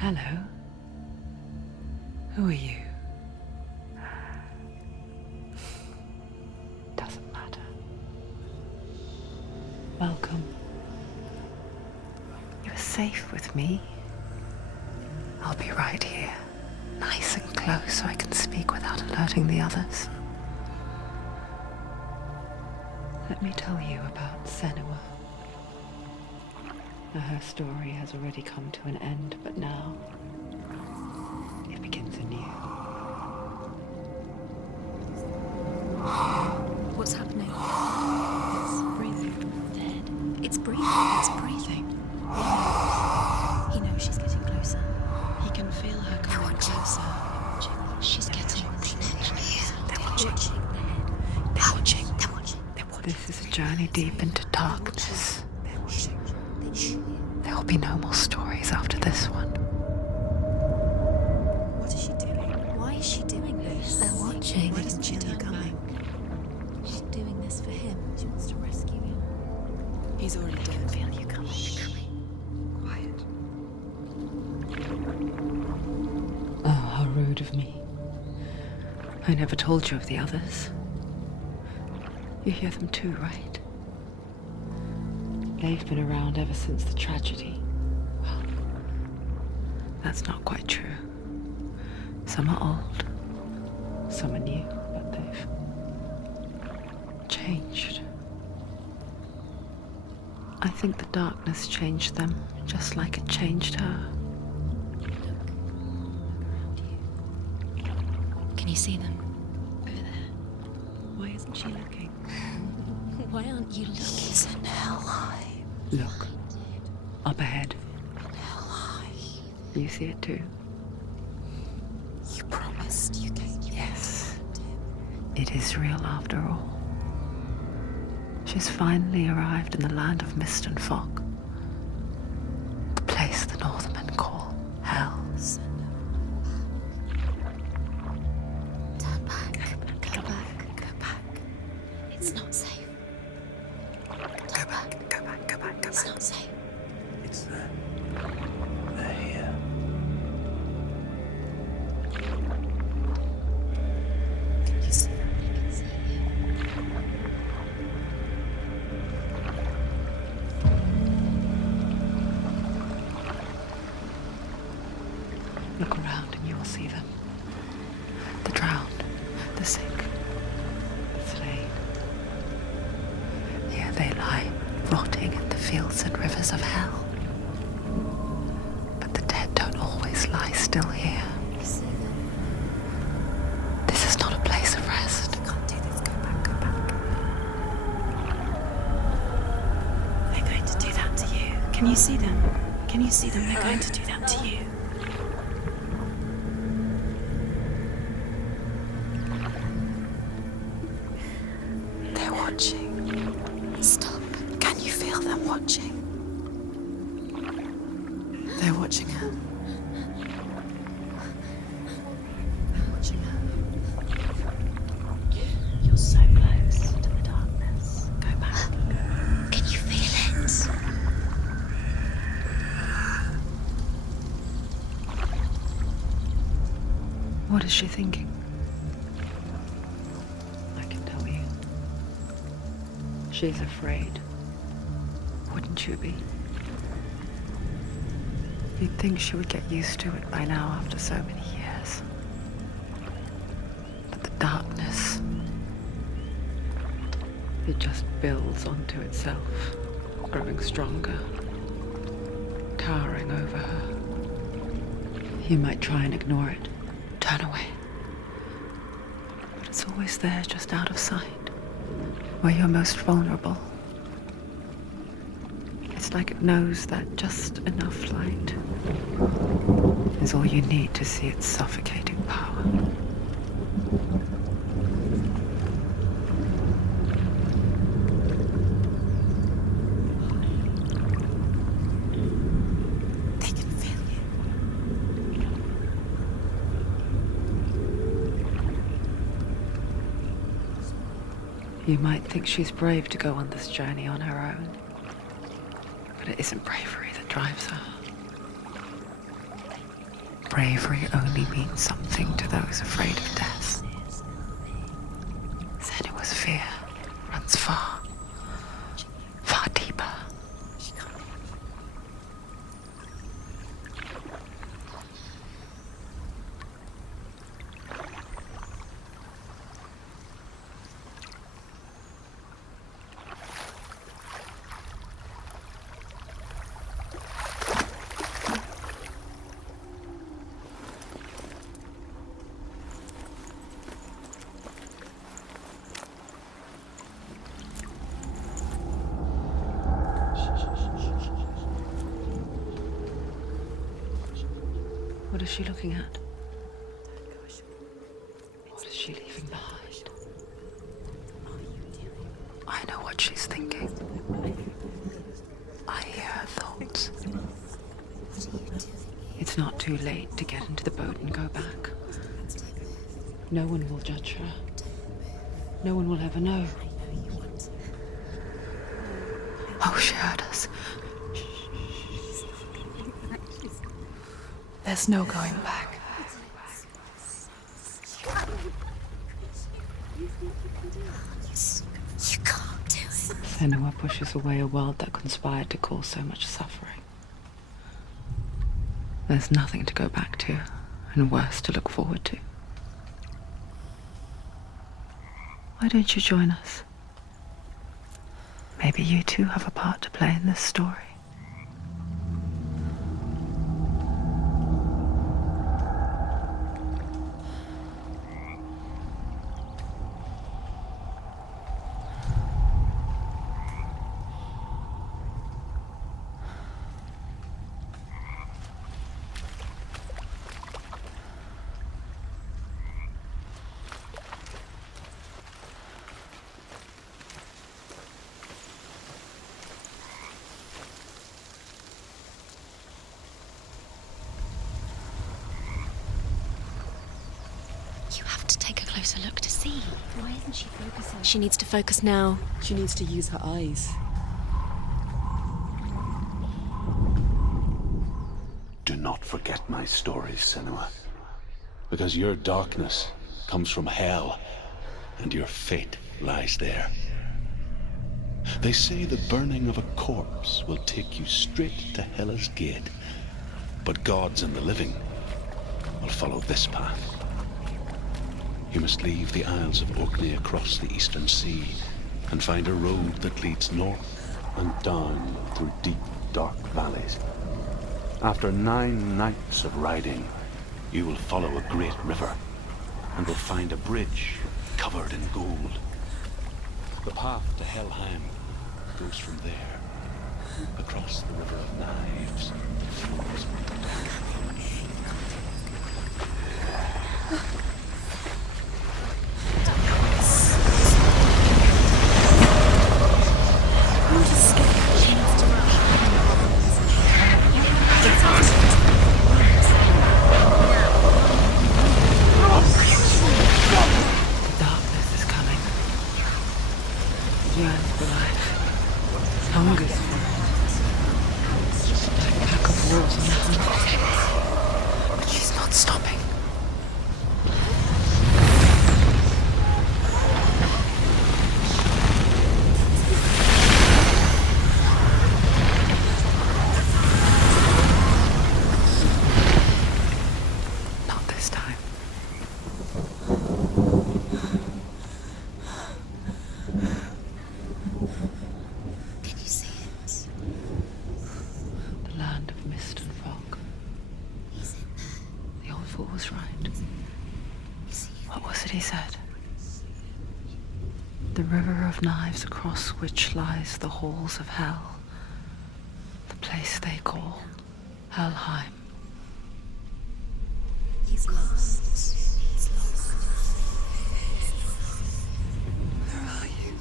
Hello. Who are you? Doesn't matter. Welcome. You're safe with me. I'll be right here, nice and close so I can speak without alerting the others. Let me tell you about Senua. Her story has already come to an end, but now it begins anew. What's happening? It's breathing. Dead. It's breathing. It's breathing. He knows she's getting closer. He can feel her coming closer. She's getting closer. They're watching. They're watching. They're watching. This is a journey deep into darkness. There will be no more stories after this one. What is she doing? Why is she doing this? They're watching. Why doesn't she turn back? She's doing this for him. She wants to rescue him. He's already dead. I feel you coming. Quiet. Oh, how rude of me. I never told you of the others. You hear them too, right? They've been around ever since the tragedy. Well, that's not quite true. Some are old, some are new, but they've changed. I think the darkness changed them, just like it changed her. Can you see them? Over there. Why isn't she looking? Why aren't you looking? He's in hell. Look, up ahead. Hell. You see it too? You promised you gave you. Yes. It is real after all. She's finally arrived in the land of mist and fog. The place the Northermen call Hell. Turn back. Go back. Go back. It's not safe. Go back. It's not safe. It's there. They're here. Can you see them? I can see you. Look around and you will see them. The drowned, the sick, the slain. Here they lie, rotting in the fields and rivers of hell. But the dead don't always lie still here. You see them? This is not a place of rest. You can't do this. Go back. Go back. They're going to do that to you. Can you see them? Can you see them? They're going to do that to you. They're watching. Stop. Can you feel them watching? They're watching her. They're watching her. You're so close to the darkness. Go back. Can you feel it? What is she thinking? I can tell you. She's afraid. Wouldn't you be? You'd think she would get used to it by now after so many years. But the darkness, it just builds onto itself, growing stronger, towering over her. You might try and ignore it, turn away. But it's always there, just out of sight, where you're most vulnerable. It's like it knows that just enough light is all you need to see its suffocating power. They can feel you. You might think she's brave to go on this journey on her own, but it isn't bravery that drives her. bravery only means something to those afraid of death. Senua's fear runs far, far deeper. What is she looking at? What is she leaving behind? I know what she's thinking. I hear her thoughts. It's not too late to get into the boat and go back. No one will judge her. No one will ever know. Oh, she heard us. There's no going back. You can't do it. Senua pushes away a world that conspired to cause so much suffering. There's nothing to go back to, and worse to look forward to. Why don't you join us? Maybe you too have a part to play in this story. You have to take a closer look to see. Why isn't she focusing? She needs to focus now. She needs to use her eyes. Do not forget my stories, Senua. Because your darkness comes from hell, and your fate lies there. They say the burning of a corpse will take you straight to Hela's gate, but gods and the living will follow this path. You must leave the Isles of Orkney across the eastern sea and find a road that leads north and down through deep, dark valleys. After 9 nights of riding, you will follow a great river and will find a bridge covered in gold. The path to Helheim goes from there, across the River of Knives. Knives across which lies the halls of hell, the place they call Helheim. He's lost. He's lost. Where are you?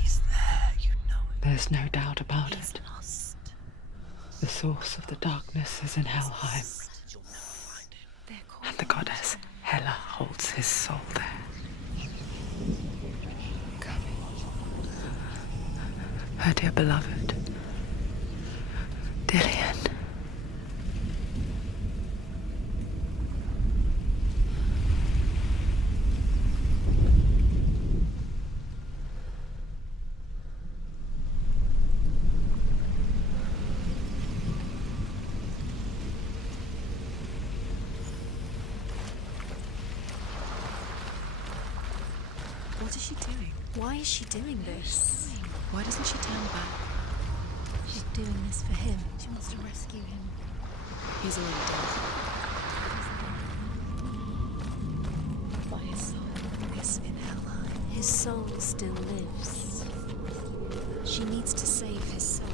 He's there. There's no doubt about it. The source of the darkness is in Helheim, and the goddess Hela holds his soul there. Her dear beloved, Dillian. What is she doing? Why is she doing this? Why doesn't she turn back? She's doing this for him. She wants to rescue him. He's already dead. But his soul is in Helheim. His soul still lives. She needs to save his soul.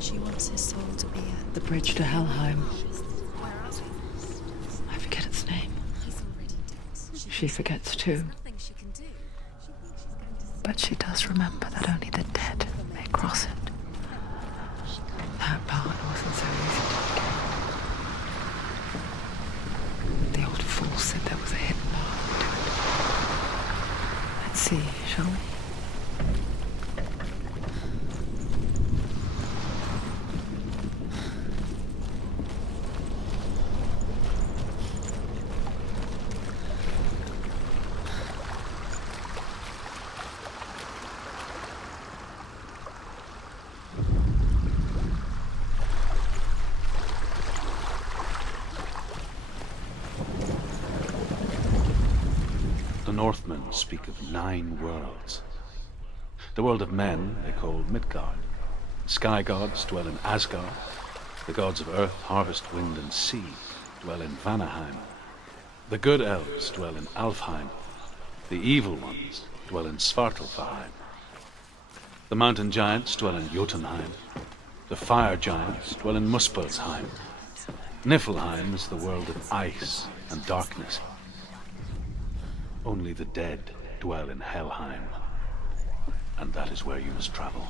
She wants his soul to be at The bridge to Helheim. Where are we? I forget its name. He's already dead. She forgets too. Nothing she can do. She thinks she's going to But she does remember that only the dead may cross it. That part wasn't so easy to forget. The old fool said there was a hidden path to it. Let's see, shall we? The Northmen speak of 9 worlds. The world of men they call Midgard. Sky gods dwell in Asgard. The gods of earth, harvest, wind, and sea dwell in Vanaheim. The good elves dwell in Alfheim. The evil ones dwell in Svartalfheim. The mountain giants dwell in Jotunheim. The fire giants dwell in Muspelheim. Niflheim is the world of ice and darkness. Only the dead dwell in Helheim, and that is where you must travel.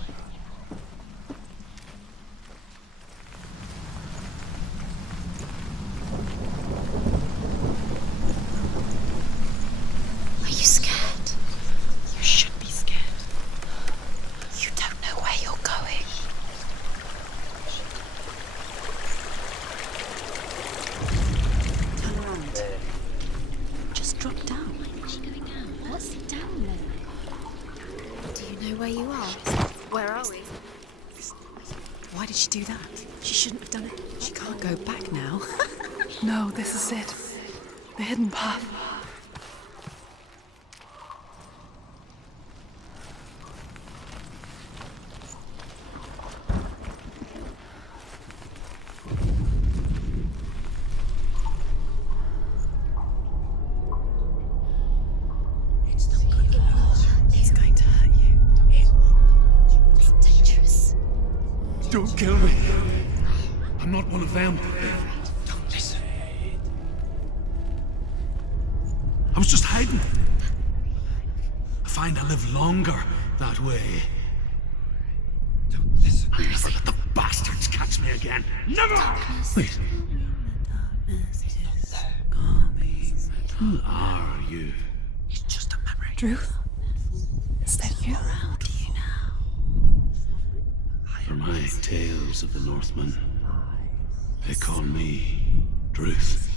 Are you scared? You should be scared. You don't know where you're going. Turn around. Just drop down. Where's she going down? What's down there? Do you know where you are? Where are we? Why did she do that? She shouldn't have done it. She can't go back now. No, this is it. The hidden path. It's not good. It's going to hurt you. It's dangerous. Don't kill me. I'm not one of them. Don't listen. I was just hiding. I find I live longer that way. Don't listen. Never let the bastards catch me again. Never! Wait. Who are you? It's just a memory. Druth? Is that you? How do you know? For my tales of the Northmen, they call me Druth.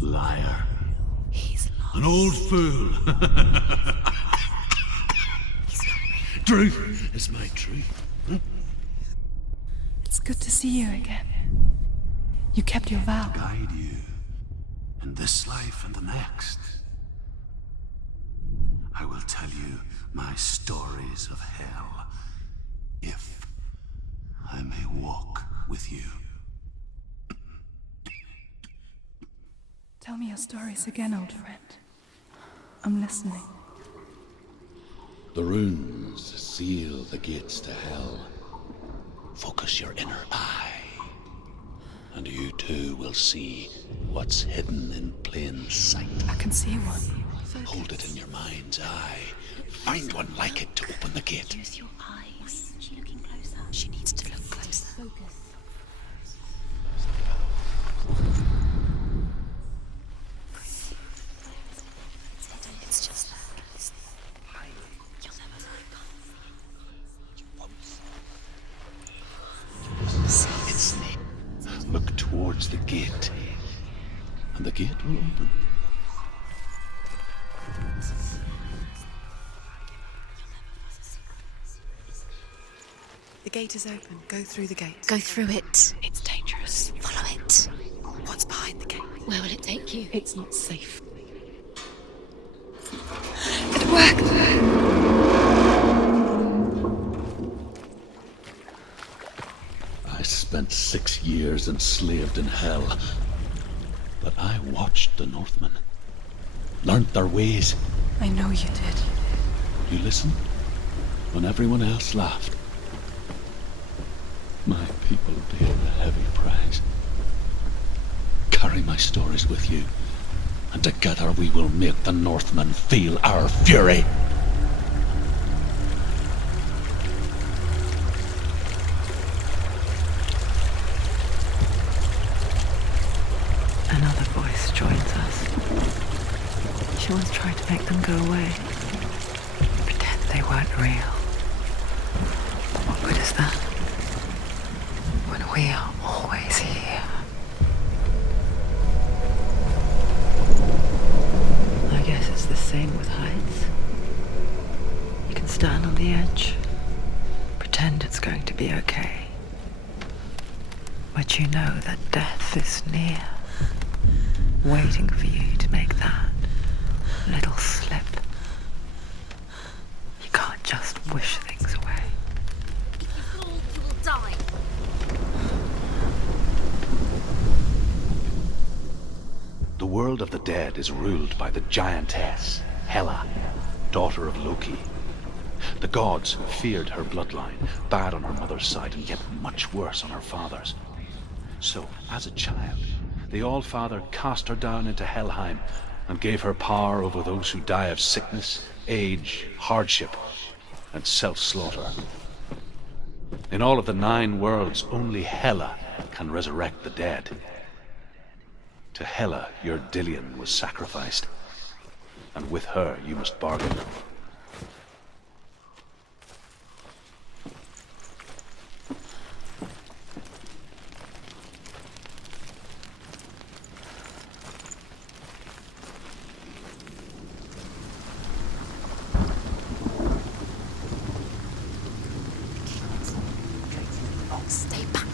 A liar. He's lost. An old fool. Truth is my truth. It's good to see you again. You kept your vow. Guide you in this life and the next. I will tell you my stories of hell, if I may walk with you. Tell me your stories again, old friend. I'm listening. The runes seal the gates to hell. Focus your inner eye, and you too will see what's hidden in plain sight. I can see one. Hold it in your mind's eye. Find one like it to open the gate. Use your eyes. Is she looking closer? She needs to look closer. Focus. It's just that. You'll never find. It's look towards the gate, and the gate will open. The gate is open. Go through the gate. Go through it. It's dangerous. Follow it. What's behind the gate? Where will it take you? It's not safe. It worked! I spent 6 years enslaved in hell, but I watched the Northmen, learnt their ways. I know you did. You listened when everyone else laughed. My people paid a heavy price. Carry my stories with you, and together we will make the Northmen feel our fury. Another voice joins us. She once tried to make them go away. Pretend they weren't real. What good is that? When we are always here. I guess it's the same with heights. You can stand on the edge, pretend it's going to be okay. But you know that death is near, waiting for you to make that little slip. You can't just wish things away. If you fall, you will die. The world of the dead is ruled by the giantess, Hela, daughter of Loki. The gods feared her bloodline, bad on her mother's side and yet much worse on her father's. So, as a child, the All-Father cast her down into Helheim and gave her power over those who die of sickness, age, hardship, and self-slaughter. In all of the 9 worlds, only Hela can resurrect the dead. To Hela, your Dillion was sacrificed, and with her you must bargain. Stay back.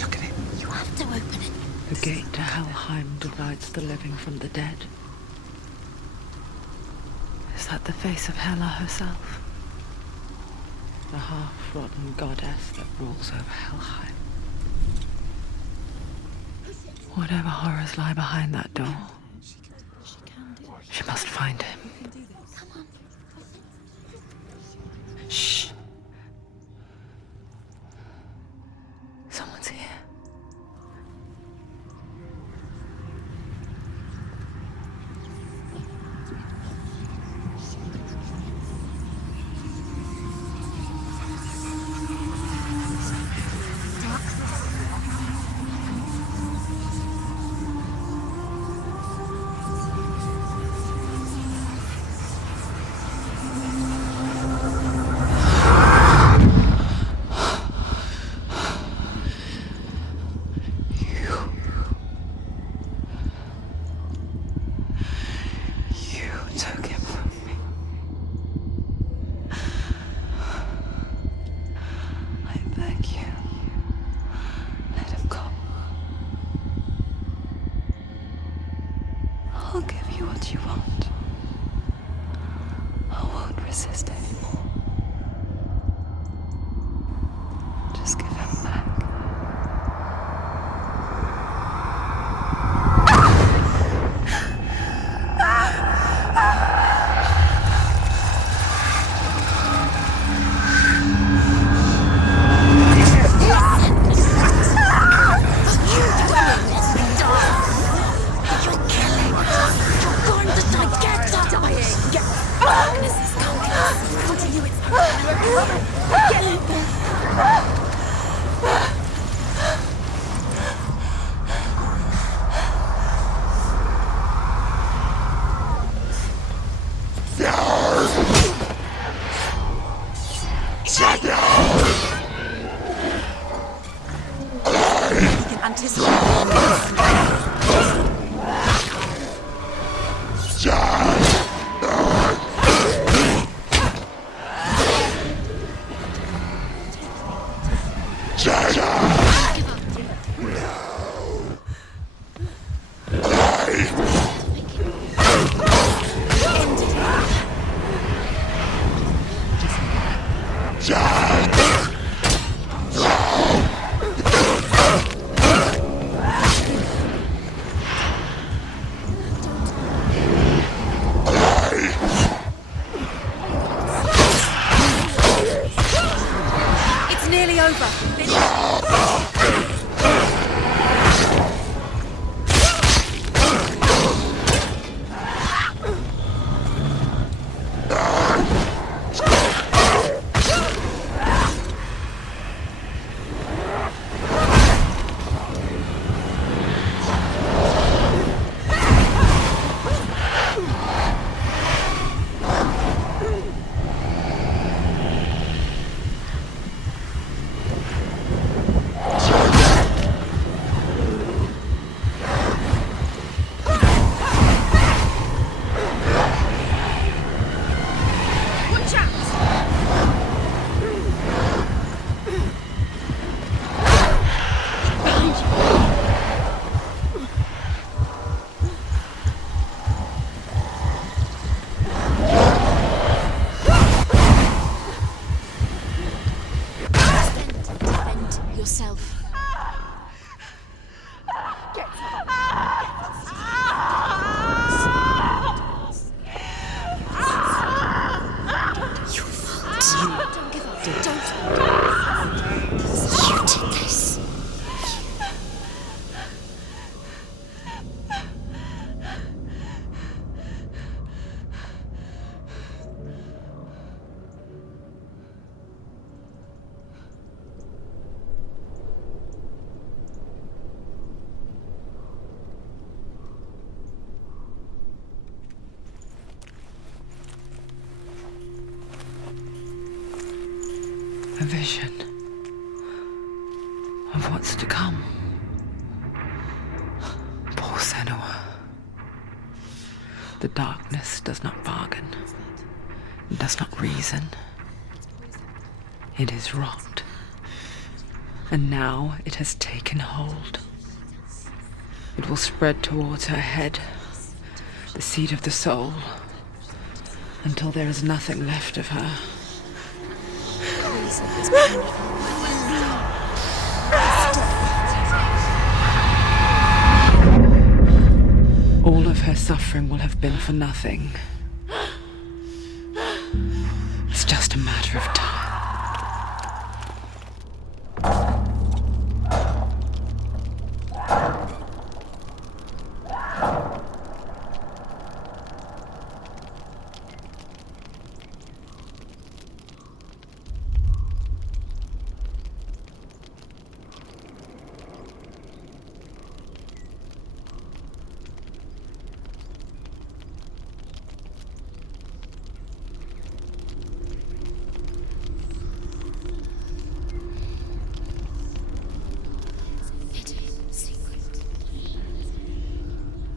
Look at it. You have to open it. The gate to Helheim divides the living from the dead. Is that the face of Hela herself? The half-rotten goddess that rules over Helheim. Whatever horrors lie behind that door, she must find him. Shh. Someone's here. I'll give you what you want. I won't resist anymore. Just give him back. You're going to die. It's nearly over. Yourself. Your fault. Don't give up. Don't. You did this. A vision of what's to come. Poor Senua. The darkness does not bargain, it does not reason. It is wrought, and now it has taken hold. It will spread towards her head, the seat of the soul, until there is nothing left of her. All of her suffering will have been for nothing. It's just a matter of time.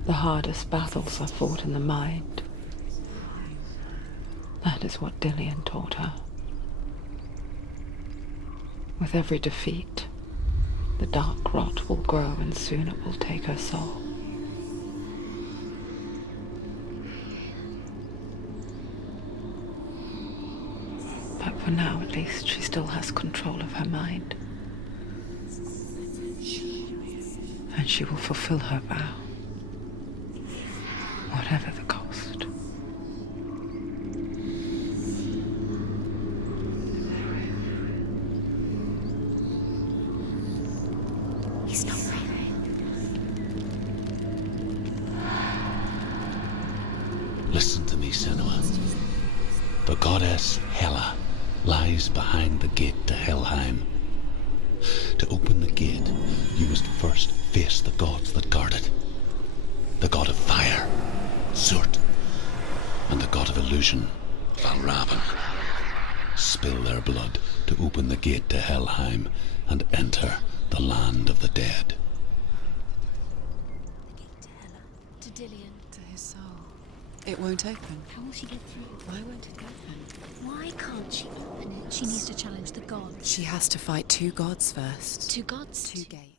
The hardest battles are fought in the mind. That is what Dillian taught her. With every defeat, the dark rot will grow and soon it will take her soul. But for now, at least, she still has control of her mind. And she will fulfill her vow. Whatever the cost. He's not there. Listen to me, Senua. The goddess Hela lies behind the gate to Helheim. To open the gate, you must first face the gods that guard it. The god of fire, Surt, and the god of illusion, Valravan. Spill their blood to open the gate to Helheim and enter the land of the dead. to his soul. It won't open. How will she get through? Why won't it open? Why can't she open it? She needs to challenge the gods. She has to fight two gods first. Two gods? Two gates.